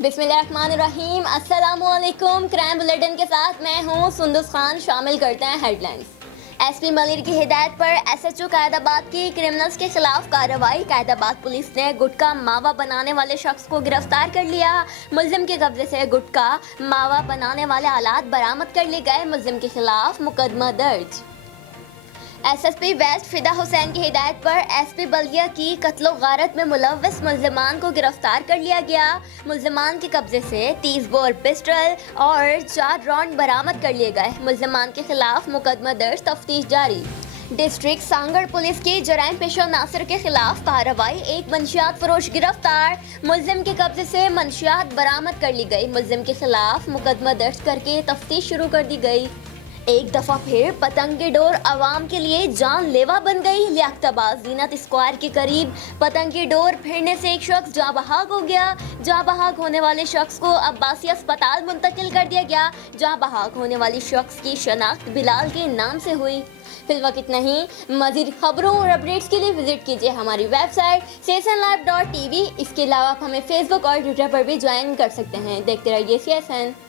बिस्मिल्लाहिर्रहमानिर्रहीम। अस्सलामुअलैकुम। Crime bulletin के साथ मैं हूँ सुंदस खान। शामिल करते हैं हेडलाइंस। एसपी मलिर की हिदायत पर एसएचओ कायदाबाद की क्रिमिनल्स के खिलाफ कार्रवाई। कायदाबाद पुलिस ने गुटखा मावा बनाने वाले शख्स को गिरफ्तार कर लिया। मुलजिम के कब्जे से गुटखा मावा बनाने वाले आलात बरामद कर लिए गए। मुलजिम के खिलाफ मुकदमा दर्ज। एसएसपी वेस्ट फिदा हुसैन की हिदायत पर एसपी बल्दिया की कत्लो गारत में मुलव्वस मुल्जिमान को गिरफ्तार कर लिया गया। मुल्जिमान के कब्जे से 30 बोर पिस्टल और 4 राउंड बरामद कर लिए गए। मुल्जिमान के खिलाफ मुकदमा दर्ज, तफ्तीश जारी। डिस्ट्रिक्ट सांगड़ पुलिस की जराइम पेशा नासिर के खिलाफ कार्रवाई। एक मंशियात फरोश गिरफ्तार। मुल्जिम के कब्जे से मंशियात बरामद कर ली गई। मुल्जिम के खिलाफ मुकदमा दर्ज करके तफ्तीश शुरू कर दी गई। एक दफा फिर पतंगी डोर आवाम के लिए जानलेवा बन गई। लियाकताबाद जीनत स्क्वायर के करीब पतंगी डोर फिरने से एक शख्स जाँ बहाक हो गया। जाँ बहाक होने वाले शख्स को अब्बासी अस्पताल मुंतकिल कर दिया गया। जाँ बहाक होने वाली शख्स की शनाख्त बिलाल के नाम से हुई। फिलवक्त इतना ही। मज़ीद खबरों और अपडेट्स के लिए विजिट कीजिए हमारी वेबसाइट csanlive.tv। इसके अलावा आप हमें फेसबुक और ट्विटर पर भी ज्वाइन कर सकते हैं। देखते रहिए CSN।